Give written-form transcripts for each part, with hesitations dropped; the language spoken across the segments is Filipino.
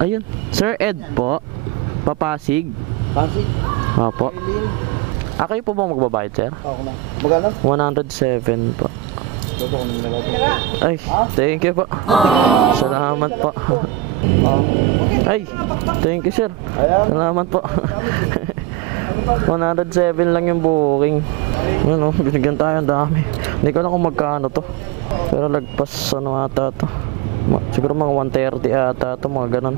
Ayun, Sir Ed po. Papasig. Pasig? Opo. Kayo po ba magbabayad, sir? Ako na. Magkano? 107 po. Dito ko nang nalagay. Ay, thank you po. Salamat po. Ay, thank you, sir. Salamat po. 107 lang yung booking. Ano, binigyan tayo, ang dami. Hindi ko alam kung magkano to. Pero lagpas ano ata to. Siguro mga 130 ata to, mga ganon.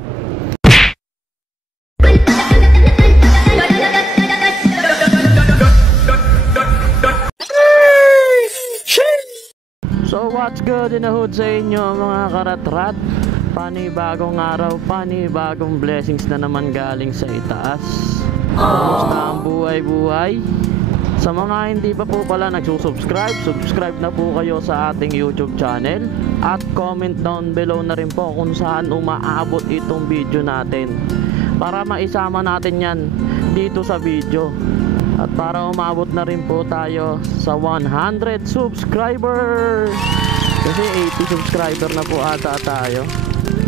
So what's good in the hood sa inyo mga karatrat? Panibagong araw, panibagong blessings na naman galing sa itaas. Kamusta ang buhay-buhay? Sa mga hindi pa po pala nagsusubscribe, subscribe na po kayo sa ating YouTube channel. At comment down below na rin po kung saan umaabot itong video natin, para maisama natin yan dito sa video. At para umabot na rin po tayo sa 100 subscribers. Kasi 80 subscriber na po ata tayo.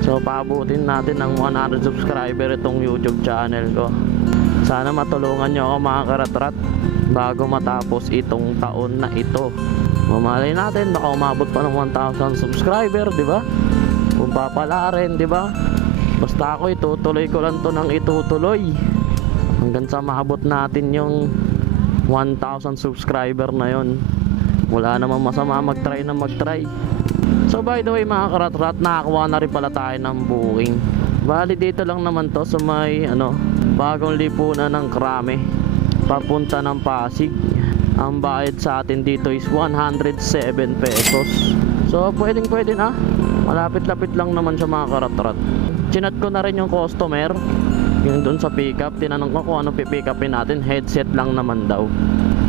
So paabutin natin ng 100 subscriber itong YouTube channel ko. Sana matulungan nyo ako mga karatrat bago matapos itong taon na ito. Mamalay natin baka umabot pa ng 1,000 subscriber, di ba? Kung papala rin, di ba? Basta ako itutuloy ko lang to ng itutuloy hanggang sa maabot natin yung 1,000 subscriber na yon. Wala namang masama mag-try na mag-try. So by the way mga karatrat, nakakuha na rin pala tayo ng booking. Bali dito lang naman to sa may bagong lipunan ng Krame papunta ng Pasig. Ang bayad sa atin dito is 107 pesos. So pwedeng na, malapit-lapit lang naman sa mga karatrat. Chinat ko na rin yung customer yung dun sa pick up, tinanong ko kung ano pipick upin natin. Headset lang naman daw.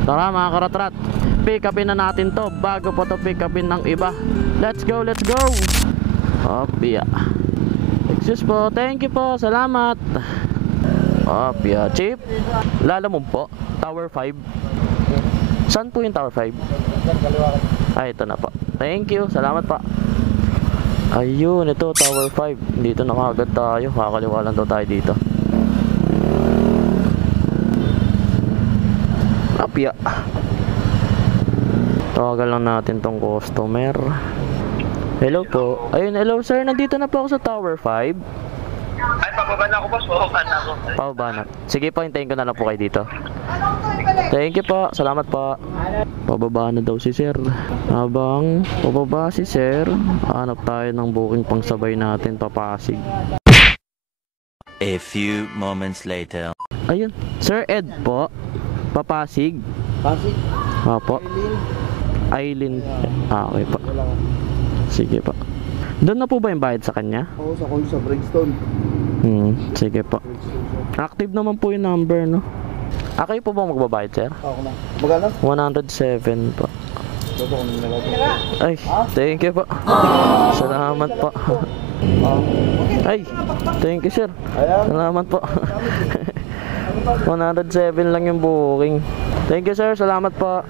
Tara mga karatrat, pick upin na natin to bago pa to pick upin ng iba. Let's go, let's go. Opya. Excuse po, thank you po, salamat. Opya, Chief. Lala mo po, Tower 5. Saan po yung Tower 5? Ay, ito na po. Thank you, salamat pa. Ayun, ito Tower 5. Dito na kagad tayo, kakaliwa lang daw tayo dito. Apya. Tawagan lang natin tong customer. Hello po. Ayun, hello sir, nandito na po ako sa Tower 5. Ay, pababa na ako boss. Pababa na ako. Pababa na. Sige po, hintayin ko na lang po kayo dito. Thank you po, salamat po. Pababa na daw si sir. Habang pababa si sir, hanap tayo ng booking pang sabay natin papasig. A few moments later. Ayun, Sir Ed po. Papasig. Pasig? Opo. Aileen. Okay po. Sige po. Doon na po ba yung bayad sa kanya? Oo, sa Brigstone. Sige po. Active naman po yung number, no? Kayo po ba magbabayad, sir? Ako na. Magkano? 107 po. Dito ko nang nalagay. Ay, thank you po. Salamat po. Ay, thank you sir. Salamat po. 107 lang yung booking. Thank you sir, salamat po.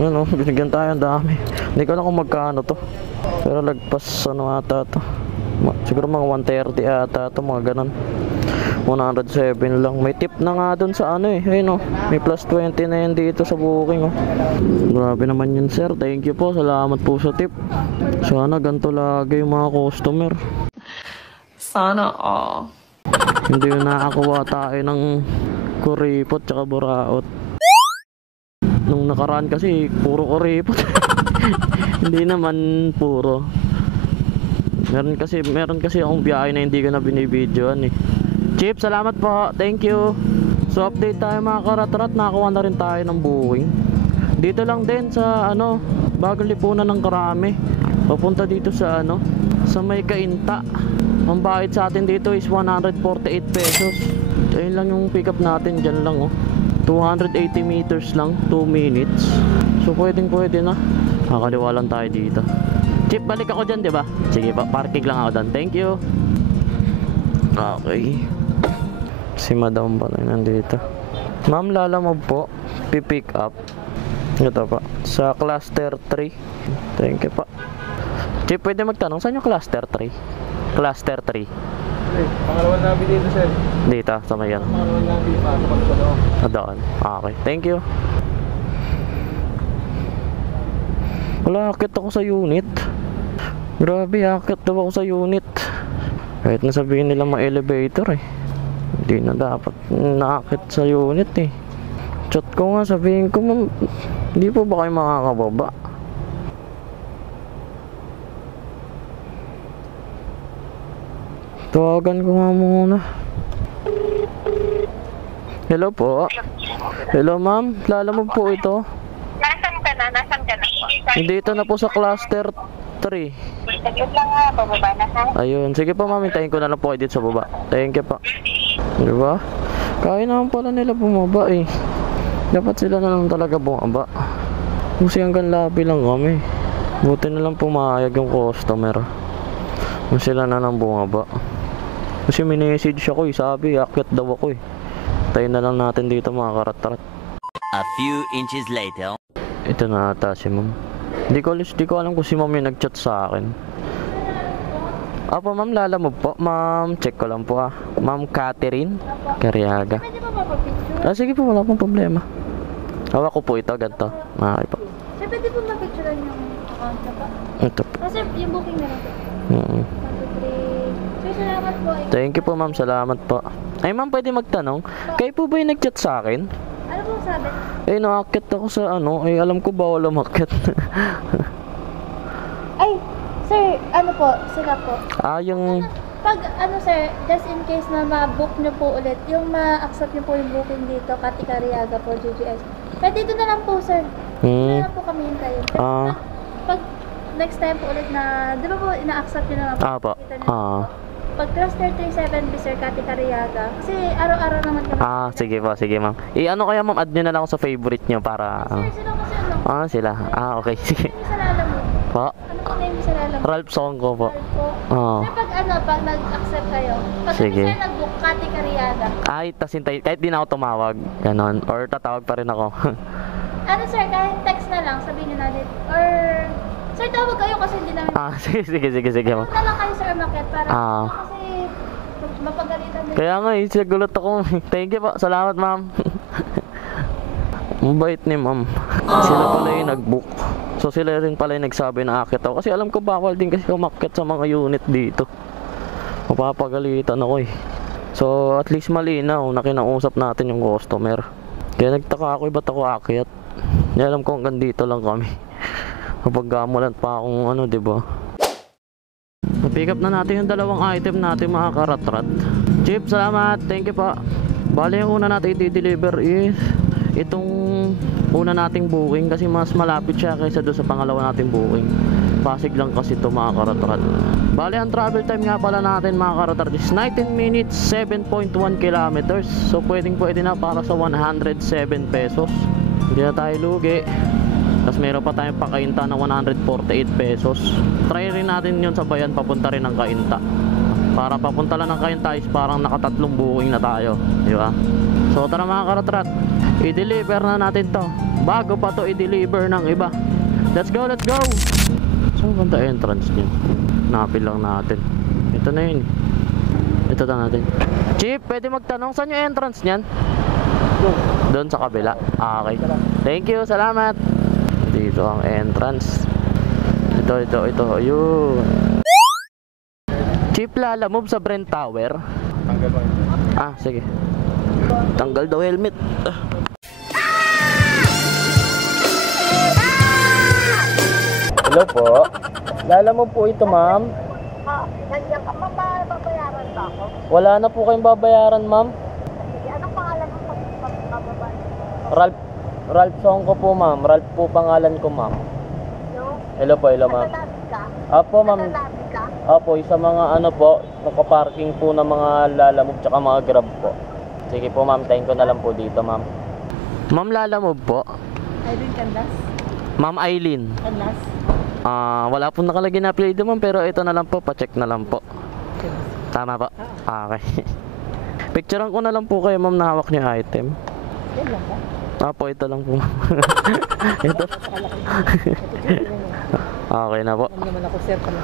Ano, binigyan tayo, ang dami. Hindi ko alam kung magkano to. Pero lagpas ano ata to. Siguro mga 130 ata to, mga ganon. 107 lang. May tip na nga dun sa ano ayun may plus 20 na yan dito sa booking Grabe naman yun sir. Thank you po, salamat po sa tip. Sana ganito lagi yung mga customer. Sana all. Hindi na nakakuha tayo ng kuripot tsaka buraot. Nung nakaraan kasi puro kuripot. Hindi naman puro. Meron kasi akong biyahe na hindi ko na binibidyoan Chief, salamat po. Thank you. So update tayo mga karatrat, nakakuha na rin tayo ng booking. Dito lang din sa bagong lipunan ng Krame. Papunta dito sa sa may Kainta. Ang bayad sa atin dito is 148 pesos. Ayun lang yung pick up natin, dyan lang 280 meters lang, 2 minutes. So pwede na. Kakaliwa lang tayo dito. Chief, balik ako dyan, diba? Sige pa, parking lang ako dyan. Thank you. Okay. Si madam pa lang nandito. Ma'am, lalamove po. Pipick up. Ito pa. Sa cluster 3. Thank you pa. Chief, pwede magtanong, saan yung cluster 3? Cluster 3. Pangalawang labi dito, sir. Dito, sa mayan. Pangalawang labi, pasok sa loob. Doon. Okay, thank you. Wala, akit ako sa unit. Grabe, akit daw ako sa unit. Kahit nasabihin nila mga elevator eh. Hindi na dapat naakit sa unit eh. Chat ko nga, sabihin ko, ma'am, hindi po ba kayo makakababa? Tawagan ko nga muna. Hello po. Hello ma'am, lalamog po ito. Nasaan ka na? Nasaan ka na? Dito na po sa cluster 3. Saglit lang ha, bababa na ha. Ayun, sige po ma'am, hintayin ko na lang po kayo dito sa baba. Thank you po. Diba? Kaya naman pala nila bumaba eh. Dapat sila na lang talaga bumaba. Kasi hanggang lobby lang kami. Buti na lang pumayag yung customer. Kung sila na lang bumaba. Kasi minessage ako eh, sabi akit daw ako eh. Tayo na lang natin dito mga karat-rat. A few inches later. Ito na ata si ma'am. Di ko alam kung si ma'am yung nag-chat sa akin. Apo ma'am, lalamog po. Ma'am, check ko lang po ah. Ma'am Catherine Cariaga. Pwede ba mapapicture? Sige po, wala pong problema. Hawak ko po ito, ganito. Okay po. Sir, pwede po mapicturean yung account na ba? Ito po. Sir, yung booking na lang po. 1, 2, 3. Sir, salamat po. Thank you po ma'am, salamat po. Ay ma'am, pwede magtanong, kayo po ba yung nag-chat sa akin? Ano po sabi? Eh, nakakit ako sa ano, eh alam ko bawal umakit. Ay, sir, ano po? Sila po. Yung... Pag ano sir, just in case na ma-book nyo po ulit, yung ma-accept nyo po yung booking dito, Kati Cariaga po, GGS. Pwede dito na lang po sir. Dito na lang po kami hintayin. Pero pag next time po ulit na, di ba po ina-accept nyo na lang po? po. Kita nyo na lang po. Pag cluster 37B sir, Kati Cariaga. Kasi araw-araw naman kami. Sige po, sige ma'am. Ano kaya ma'am, add nyo na lang ako sa favorite nyo para... Sir, sila kasi ano? Sila. Okay, sige. Name sa lalamog. Po? Ano po name sa lalamog? Ralph Songko po. Sir, pag ano, pag nag-accept kayo, pag Sige. sir nag-book Kati Cariaga, Tas hintay, kahit di na ako tumawag, ganon. Or tatawag pa rin ako. ano sir, kahit text na lang, sabihin nyo natin. Or, sir, tawag kayo kasi hindi namin. Sige ma'am. Tawag na lang kayo sir, Market, para kasi mapagalitan din. Kaya nga, sigulot ako. Thank you po, salamat ma'am. Mabait ni ma'am. Sila pala yung nag-book. So sila rin pala yung nagsabi na akit ako. Kasi alam ko bawal din kasi umakit sa mga unit dito. Mapapagalitan ako eh. So at least malinaw na kinausap natin yung customer. Kaya nagtaka ako, ba't ako akit? Hindi alam ko hanggang dito lang kami. Kapag gamulan pa akong ano, diba? Pick up na natin yung dalawang item natin mga karat-rat. Chip, salamat. Thank you po. Bale yung una natin i-deliver is itong una nating booking kasi mas malapit siya kaysa doon sa pangalawa nating booking. Pasig lang kasi ito mga karat-rat. Bale ang travel time nga pala natin mga karat-rat is 19 minutes 7.1 kilometers. So pwede na para sa 107 pesos. Hindi na tayo lugi. Tapos meron pa tayong pakainta na 148 pesos. Try rin natin yun sa bayan papunta rin ng Kainta. Para papunta lang ng Kainta is parang nakatatlong booking na tayo, di ba? So tara mga karat-rat, i-deliver na natin to bago pa to i-deliver ng iba. Let's go, let's go! Saan ba ang entrance niya? Napil lang natin. Ito na yun. Ito na natin. Chief, pwede magtanong saan yung entrance niyan? Doon sa kabila. Okay. Thank you, salamat. Dito ang entrance. Ito. Ayun. Chief, lalamove sa Brent Tower. Tanggal ba ito? Sige. Tanggal daw helmet. Hello po. Lalamove po ito, ma'am. Nandiyan ka, babayaran ba ako? Wala na po kayong babayaran, ma'am. Sige, anong pangalan mo pag Ralph Songko po, ma'am. Ralph po pangalan ko, ma'am. Hello po, ma'am. Apo, ma'am. Opo, isa mga ano po, nakaparking po ng mga lalamove tsaka mga grab po. Sige po ma'am, tayin ko na lang po dito ma'am. Ma'am, lalamove po. Aileen Candas? Ma'am Aileen. Candas? Wala po nakalagay na apelyido ma'am, pero ito na lang po, pa-check na lang po. Tama po? Okay. Picturean ko na lang po kayo ma'am na hawak niyo item. Yan lang ba? Opo, ito lang po. Ito. Okay na po. Ano naman ako sir pala?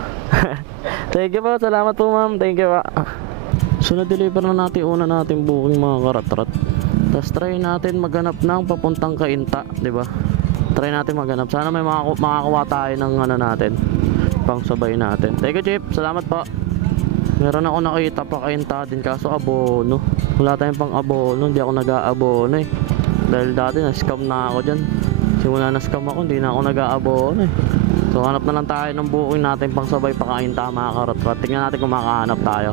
Thank you po, salamat po ma'am. Thank you po. So na-deliver na natin una natin booking mga karatrat. Tapos try natin maghanap ng papuntang Cainta, di ba? Try natin maghanap. Sana may makakuha tayo ng ano natin, pang sabay natin. Thank you, Chip. Salamat po. Meron ako nakita pa Cainta din, kaso abono. Wala tayong pang abono, hindi ako nag-aabono eh. Dahil dati na-scam na ako dyan. Simula na-scam ako, hindi na ako nag-aabono eh. So hanap na lang tayo ng booking natin pang sabay pa Cainta mga karatrat. Tingnan natin kung makahanap tayo.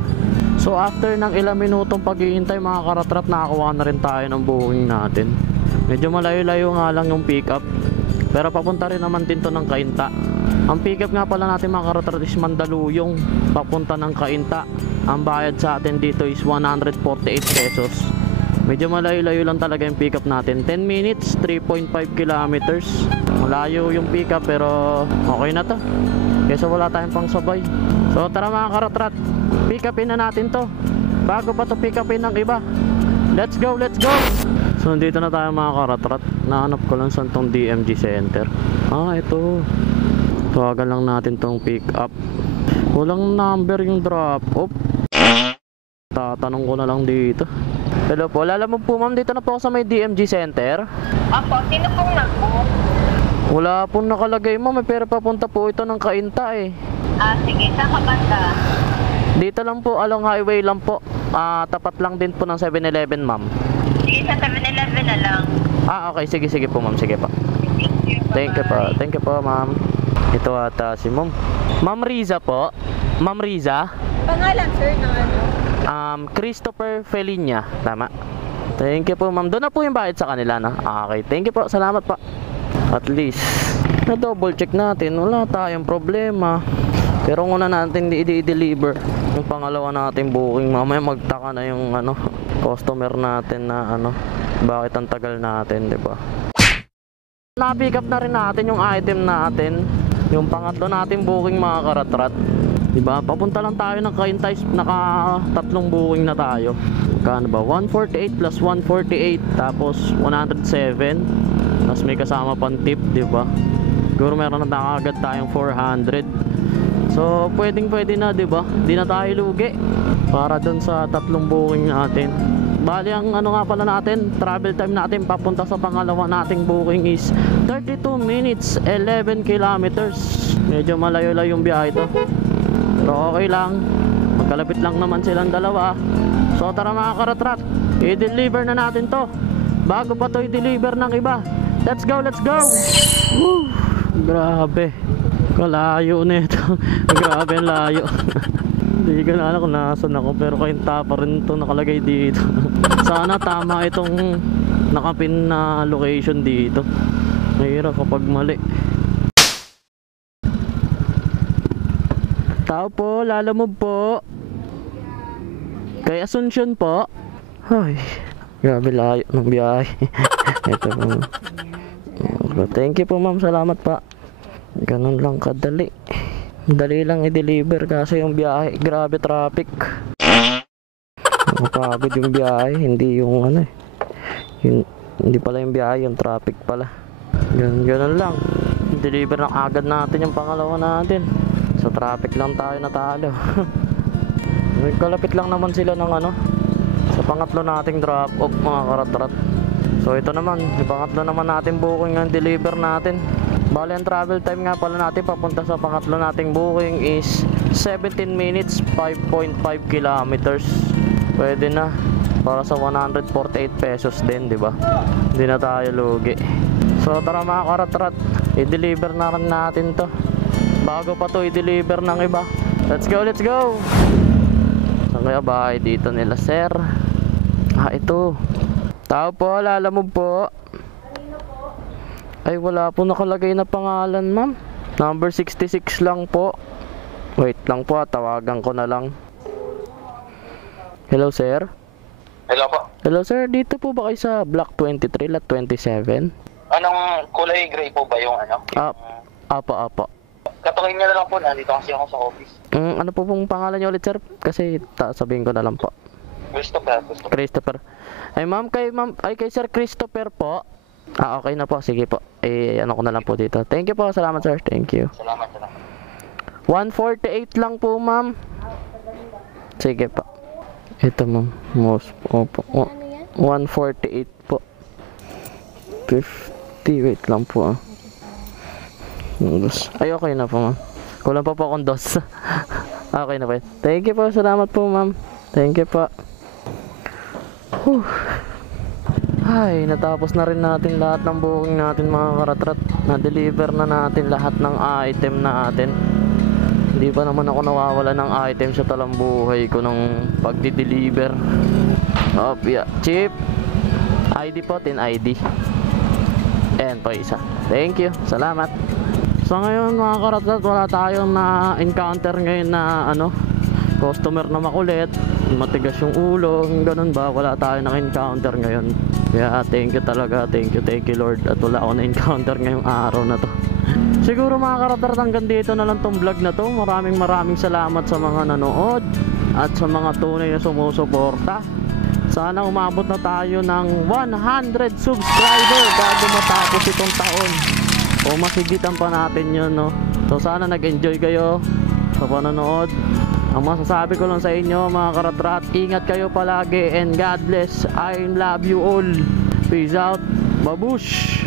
So after ng ilang minutong paghihintay mga karatrat, nakakuha na rin tayo ng booking natin. Medyo malayo-layo nga lang yung pick up, pero papunta rin naman din to ng Cainta. Ang pick up nga pala natin mga karatrat is Mandaluyong, papunta ng Cainta. Ang bayad sa atin dito is 148 pesos. Medyo malayo-layo lang talaga yung pick up natin. 10 minutes, 3.5 kilometers. Malayo yung pick up pero okay na to, kaysa wala tayong pang sabay. So tara mga karatrat, pick upin na natin to bago pa to pick upin ng iba. Let's go, let's go. So nandito na tayo mga karatrat. Nahanap ko lang saan tong DMG Center. Ito. Tawagan lang natin tong pick up. Walang number yung drop off. Tatanong ko na lang dito. Hello po, lalamog po ma'am, dito na po ako sa may DMG Center. Apo, sino pong nag-book? Wala pong nakalagay ma'am, pero papunta po ito ng Cainta eh. Sige, saan ka banda? Dito lang po, along highway lang po. Tapat lang din po ng 7-Eleven ma'am. Sige, sa 7-Eleven na lang. Okay, sige po ma'am, sige po. Thank you. Thank you po ma'am. Ito ata si ma'am. Ma'am Riza po. Ma'am Riza. Pangalan sir ng ano? Christopher Felinia, tama. Thank you po ma'am. Doon na po yung bayad sa kanila na. Okay, thank you po, salamat po. At least na double check natin, wala tayong problema. Pero una natin i-deliver yung pangalawa natin booking. Mamaya magtaka na yung customer natin na bakit ang tagal natin, 'di ba? Na-pick up na rin natin yung item natin, yung pangatlo natin booking mga karatrat. 'Di ba? Papunta lang tayo ng Cainta, naka tatlong booking na tayo. Kano ba? 148 plus 148 tapos 107. Tapos may kasama pang tip, 'di ba? Siguro meron na agad tayong 400. So, pwede na, 'di ba? Di na tayo lugi para doon sa tatlong booking natin. Bali, ang nga pala natin, travel time natin papunta sa pangalawa nating booking is 32 minutes, 11 kilometers. Medyo malayo-layo yung biyahe ito. Pero okay lang. Magkalapit lang naman silang dalawa. So, tara mga karatrat, i-deliver na natin to bago pa to i-deliver ng iba. Let's go, let's go! Woo! Grabe, kalayo na ito. Grabe ang layo. Hindi ko na alam kung nasan ako, pero Cainta pa rin ito nakalagay dito. Sana tama itong nakapin na location dito. Mahirap kapag mali. Tao po, lalamove po. Kay Asuncion po. Ay, grabe layo ng biyahe. Ito po. Thank you po ma'am, salamat pa. Ganun lang kadali. Dali lang i-deliver kasi yung biyahe, grabe traffic. Napagod yung biyahe, hindi yung hindi pala yung biyahe, yung traffic pala. Ganun lang. Deliver ng agad natin yung pangalawa natin. Sa traffic lang tayo natalo. Kalapit lang naman sila ng sa pangatlo nating drop off mga karatrat. So ito naman, yung pangatlo naman natin booking ang deliver natin. Bali ang travel time nga pala natin papunta sa pangatlo nating booking is 17 minutes, 5.5 kilometers. Pwede na para sa 148 pesos din, di ba? Hindi na tayo lugi. So tara mga karatrat, i-deliver na rin natin to bago pa to i-deliver ng iba. Let's go, let's go! Saan kaya bahay dito nila sir? Ito. Tao po, lalamove po. Ay, wala po nakalagay na pangalan ma'am. Number 66 lang po. Wait lang po, tawagan ko na lang. Hello sir. Hello po. Hello sir, dito po ba kayo sa block 23 lot 27? Anong kulay gray po ba yung Apo. Katukin niyo na lang po, nandito kasi ako sa office. Ano po pong pangalan niyo ulit sir? Kasi sabihin ko na lang po. Christopher. Ay ma'am, kay Sir Christopher po. Okay na po, sige po. Ano ko na lang po dito. Thank you po, salamat sir. Thank you. Salamat. 148 lang po ma'am. Sige po. Ito ma'am, most, opo. Ano yan? 148 po. 50, wait lang po ah. Dos. Ay, okay na po ma'am. Kulang pa po akong dos. Okay na po. Thank you po, salamat po ma'am. Thank you po. Whew. Ay, natapos na rin natin lahat ng booking natin mga karatrat. Na-deliver na natin lahat ng item natin. Hindi pa naman ako nawawala ng item sa talambuhay ko ng pagdi-deliver. Yeah. Chip. ID po, 10 ID. And pa isa. Thank you. Salamat. So ngayon mga karatrat, wala tayong na-encounter ngayon na customer na makulit, matigas yung ulo, ganun ba, wala tayong na-encounter ngayon. Kaya thank you talaga, thank you Lord, at wala ako na-encounter ngayong araw na to. Siguro mga karatrat, hanggang dito na lang tong vlog na to. Maraming salamat sa mga nanood at sa mga tunay na sumusuporta. Sana umabot na tayo ng 100 subscriber bago matapos itong taon, o masigitan pa natin yun, no? So sana nag-enjoy kayo sa panonood. Ang masasabi ko lang sa inyo mga karatrat, ingat kayo palagi and God bless. I love you all. Peace out. Babush.